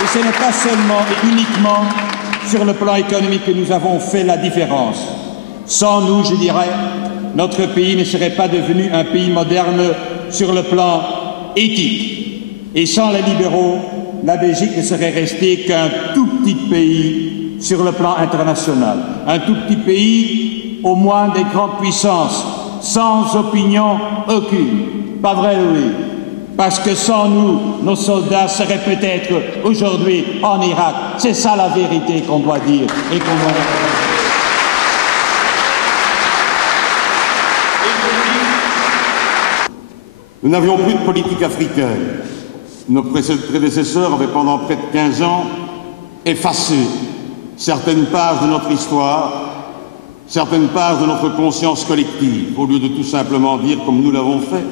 Et ce n'est pas seulement et uniquement sur le plan économique que nous avons fait la différence. Sans nous, je dirais, notre pays ne serait pas devenu un pays moderne sur le plan éthique. Et sans les libéraux, la Belgique ne serait restée qu'un tout petit pays sur le plan international. Un tout petit pays au moins des grandes puissances, sans opinion aucune. Pas vrai, Louis? Parce que sans nous, nos soldats seraient peut-être aujourd'hui en Irak. C'est ça la vérité qu'on doit dire et qu'on doit reconnaître. Nous n'avions plus de politique africaine. Nos prédécesseurs avaient pendant près de 15 ans effacé certaines pages de notre histoire, certaines pages de notre conscience collective, au lieu de tout simplement dire, comme nous l'avons fait,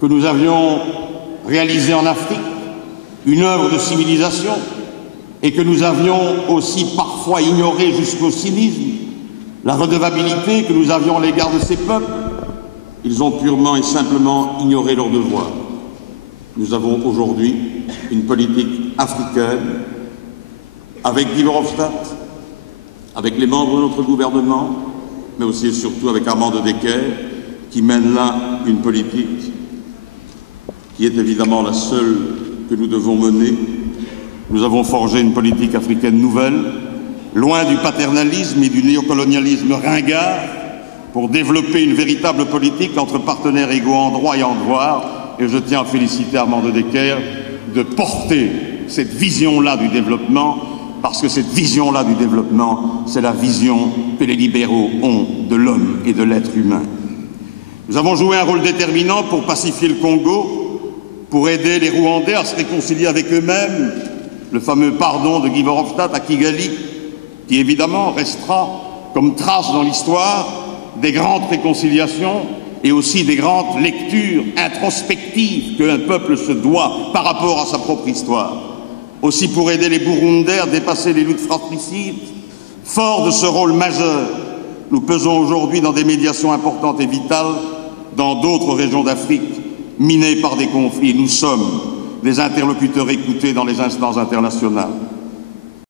que nous avions réalisé en Afrique une œuvre de civilisation et que nous avions aussi parfois ignoré jusqu'au cynisme la redevabilité que nous avions à l'égard de ces peuples. Ils ont purement et simplement ignoré leurs devoirs. Nous avons aujourd'hui une politique africaine avec Guy Verhofstadt, avec les membres de notre gouvernement, mais aussi et surtout avec Armand de Decker, qui mène là une politique qui est évidemment la seule que nous devons mener. Nous avons forgé une politique africaine nouvelle, loin du paternalisme et du néocolonialisme ringard, pour développer une véritable politique entre partenaires égaux en droit et en devoir. Et je tiens à féliciter Armand de Decker de porter cette vision-là du développement, parce que cette vision-là du développement, c'est la vision que les libéraux ont de l'homme et de l'être humain. Nous avons joué un rôle déterminant pour pacifier le Congo, pour aider les Rwandais à se réconcilier avec eux-mêmes, le fameux pardon de Guy Verhofstadt à Kigali, qui évidemment restera comme trace dans l'histoire des grandes réconciliations et aussi des grandes lectures introspectives qu'un peuple se doit par rapport à sa propre histoire. Aussi pour aider les Burundais à dépasser les luttes fratricides. Fort de ce rôle majeur, nous pesons aujourd'hui dans des médiations importantes et vitales dans d'autres régions d'Afrique minées par des conflits. Nous sommes des interlocuteurs écoutés dans les instances internationales.